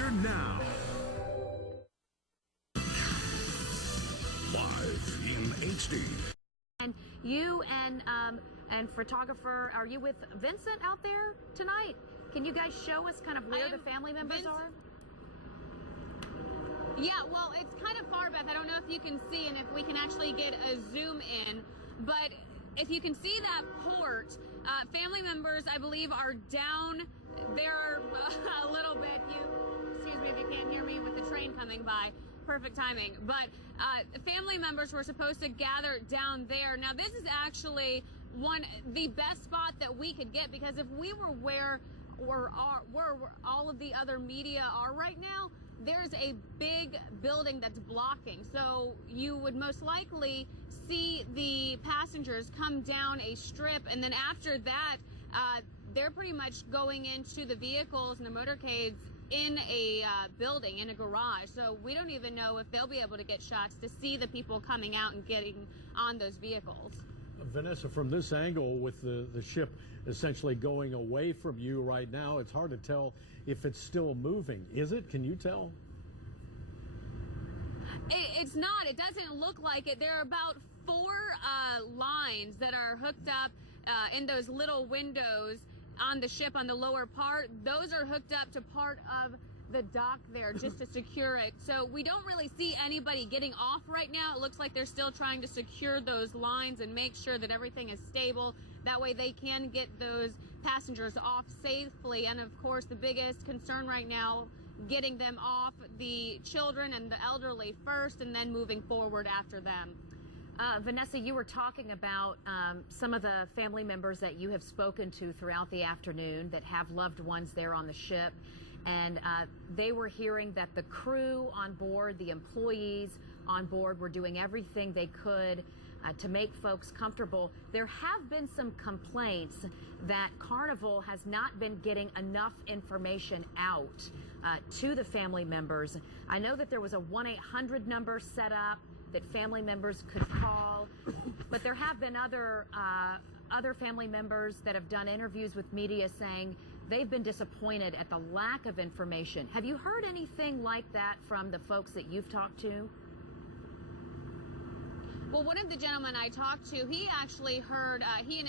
Now, live in HD. And you and photographer, are you with Vincent out there tonight? Can you guys show us kind of where the family members are? Yeah, well, it's kind of far, Beth. I don't know if you can see and if we can actually get a zoom in, but if you can see that port, family members, I believe, are down there a little bit. Excuse me if you can't hear me with the train coming by. Perfect timing. But family members were supposed to gather down there. Now, this is actually the best spot that we could get, because if we were where all of the other media are right now, there's a big building that's blocking. So you would most likely see the passengers come down a strip, and then after that, they're pretty much going into the vehicles and the motorcades in a building, in a garage. So we don't even know if they'll be able to get shots to see the people coming out and getting on those vehicles. Vanessa, from this angle, with the ship essentially going away from you right now, it's hard to tell if it's still moving. Is it? Can you tell? It's not. It doesn't look like it. There are about 4 lines that are hooked up in those little windows on the ship on the lower part. Those are hooked up to part of the dock there just to secure it. So we don't really see anybody getting off right now. It looks like they're still trying to secure those lines and make sure that everything is stable. That way they can get those passengers off safely. And of course, the biggest concern right now, getting them off, the children and the elderly first, and then moving forward after them. Vanessa, you were talking about some of the family members that you have spoken to throughout the afternoon that have loved ones there on the ship. And they were hearing that the crew on board, the employees on board, were doing everything they could to make folks comfortable. There have been some complaints that Carnival has not been getting enough information out to the family members. I know that there was a 1-800 number set up that family members could call, but there have been other family members that have done interviews with media saying they've been disappointed at the lack of information. Have you heard anything like that from the folks that you've talked to? Well, one of the gentlemen I talked to, he actually heard, he and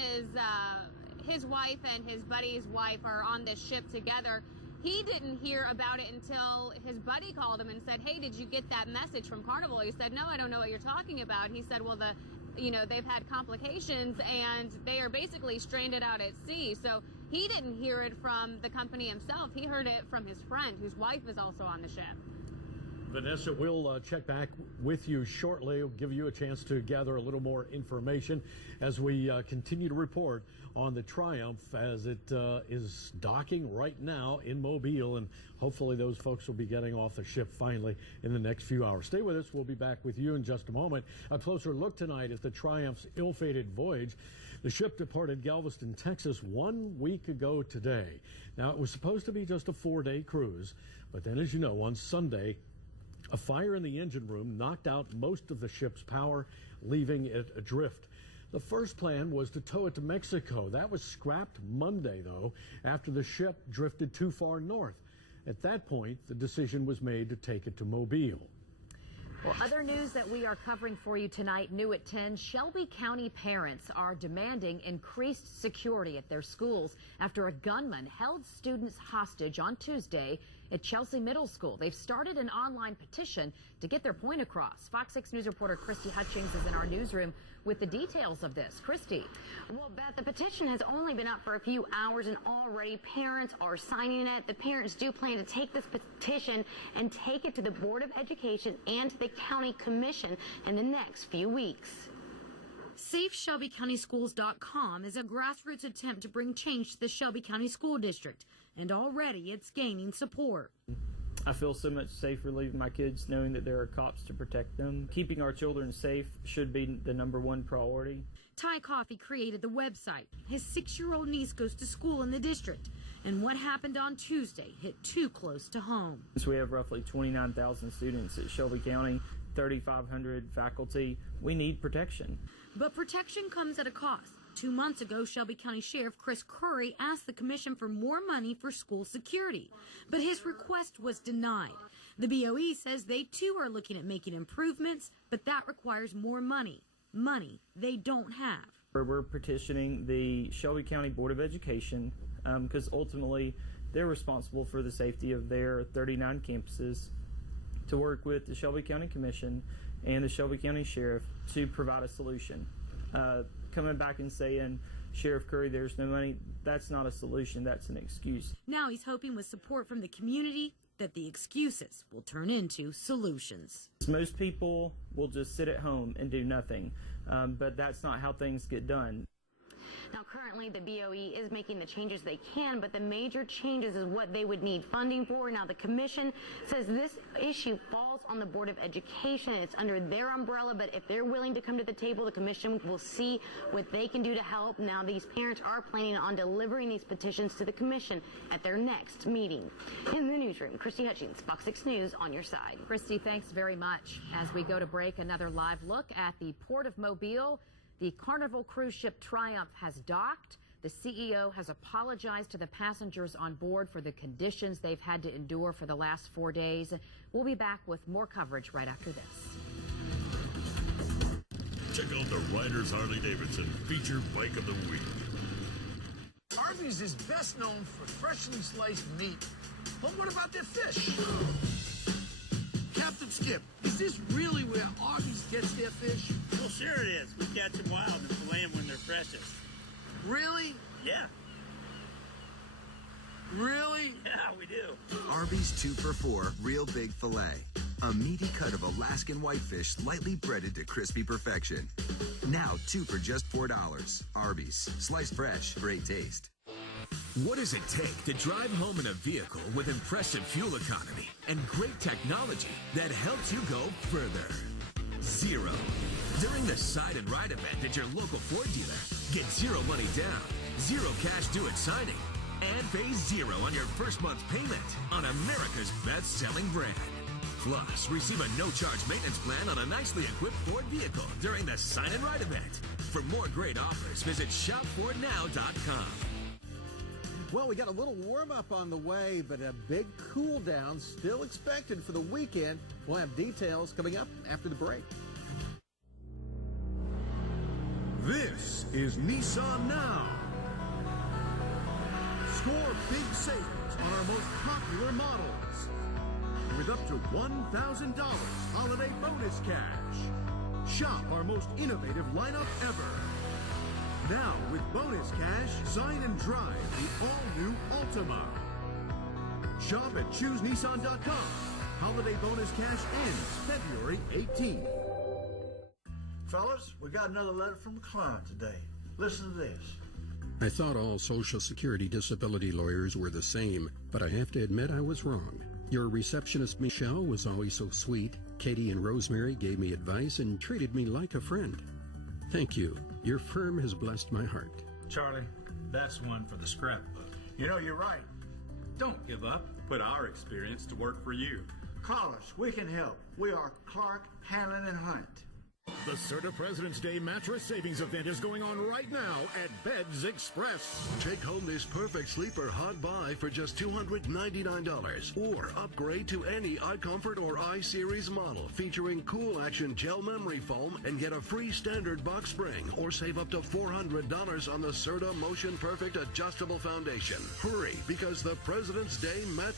his wife and his buddy's wife are on this ship together. He didn't hear about it until his buddy called him and said, "Hey, did you get that message from Carnival?" He said, "No, I don't know what you're talking about." He said, "Well, they've had complications and they are basically stranded out at sea." So he didn't hear it from the company himself. He heard it from his friend, whose wife is also on the ship. Vanessa, we'll check back with you shortly. We'll give you a chance to gather a little more information as we continue to report on the Triumph as it is docking right now in Mobile, and hopefully those folks will be getting off the ship finally in the next few hours. Stay with us. We'll be back with you in just a moment. A closer look tonight at the Triumph's ill-fated voyage. The ship departed Galveston, Texas 1 week ago today. Now, it was supposed to be just a 4-day cruise, but then, as you know, on Sunday, a fire in the engine room knocked out most of the ship's power, leaving it adrift. The first plan was to tow it to Mexico. That was scrapped Monday, though, after the ship drifted too far north. At that point, the decision was made to take it to Mobile. Well, other news that we are covering for you tonight, new at 10, Shelby County parents are demanding increased security at their schools after a gunman held students hostage on Tuesday at Chelsea Middle School. They've started an online petition to get their point across. Fox 6 News reporter Christy Hutchings is in our newsroom with the details of this. Christy. Well, Beth, the petition has only been up for a few hours and already parents are signing it. The parents do plan to take this petition and take it to the Board of Education and to the County Commission in the next few weeks. SafeShelbyCountySchools.com is a grassroots attempt to bring change to the Shelby County School District, and already it's gaining support. I feel so much safer leaving my kids knowing that there are cops to protect them. Keeping our children safe should be the #1 priority. Ty Coffey created the website. His 6-year-old niece goes to school in the district, and what happened on Tuesday hit too close to home. So we have roughly 29,000 students at Shelby County, 3,500 faculty. We need protection. But protection comes at a cost. 2 months ago, Shelby County Sheriff Chris Curry asked the commission for more money for school security, but his request was denied. The BOE says they too are looking at making improvements, but that requires more money they don't have. We're petitioning the Shelby County Board of Education because ultimately they're responsible for the safety of their 39 campuses, to work with the Shelby County Commission and the Shelby County Sheriff to provide a solution. Coming back and saying, Sheriff Curry, there's no money, that's not a solution, that's an excuse. Now he's hoping with support from the community that the excuses will turn into solutions. Most people will just sit at home and do nothing, but that's not how things get done. Now, currently, the BOE is making the changes they can, but the major changes is what they would need funding for. Now, the commission says this issue falls on the Board of Education. It's under their umbrella, but if they're willing to come to the table, the commission will see what they can do to help. Now, these parents are planning on delivering these petitions to the commission at their next meeting. In the newsroom, Christy Hutchings, Fox 6 News, on your side. Christy, thanks very much. As we go to break, another live look at the Port of Mobile. The Carnival cruise ship Triumph has docked. The CEO has apologized to the passengers on board for the conditions they've had to endure for the last 4 days. We'll be back with more coverage right after this. Check out the Riders Harley-Davidson feature bike of the week. Arby's is best known for freshly sliced meat. But what about their fish? Captain Skip, is this really where Arby's gets their fish? Well, sure it is. We catch them wild and fillet them when they're freshest. Really? Yeah. Really? Yeah, we do. Arby's 2 for $4 Real Big Filet. A meaty cut of Alaskan whitefish lightly breaded to crispy perfection. Now 2 for just $4. Arby's. Sliced fresh. Great taste. What does it take to drive home in a vehicle with impressive fuel economy and great technology that helps you go further? Zero. During the Side and Ride event at your local Ford dealer, get zero money down, zero cash due at signing, and pay zero on your first month's payment on America's best-selling brand. Plus, receive a no-charge maintenance plan on a nicely equipped Ford vehicle during the Side and Ride event. For more great offers, visit shopfordnow.com. Well, we got a little warm-up on the way, but a big cool-down still expected for the weekend. We'll have details coming up after the break. This is Nissan Now. Score big savings on our most popular models with up to $1,000 holiday bonus cash. Shop our most innovative lineup ever. Now, with bonus cash, sign and drive the all-new Altima. Shop at ChooseNissan.com. Holiday bonus cash ends February 18th. Fellas, we got another letter from a client today. Listen to this. I thought all Social Security disability lawyers were the same, but I have to admit I was wrong. Your receptionist, Michelle, was always so sweet. Katie and Rosemary gave me advice and treated me like a friend. Thank you. Your firm has blessed my heart. Charlie, that's one for the scrapbook. You know, you're right. Don't give up. Put our experience to work for you. Call us. We can help. We are Clark, Hanlon, and Hunt. The Serta President's Day mattress savings event is going on right now at Beds Express. Take home this perfect sleeper hot buy for just $299 or upgrade to any iComfort or iSeries model featuring Cool Action gel memory foam and get a free standard box spring or save up to $400 on the Serta Motion Perfect adjustable foundation. Hurry, because the President's Day mattress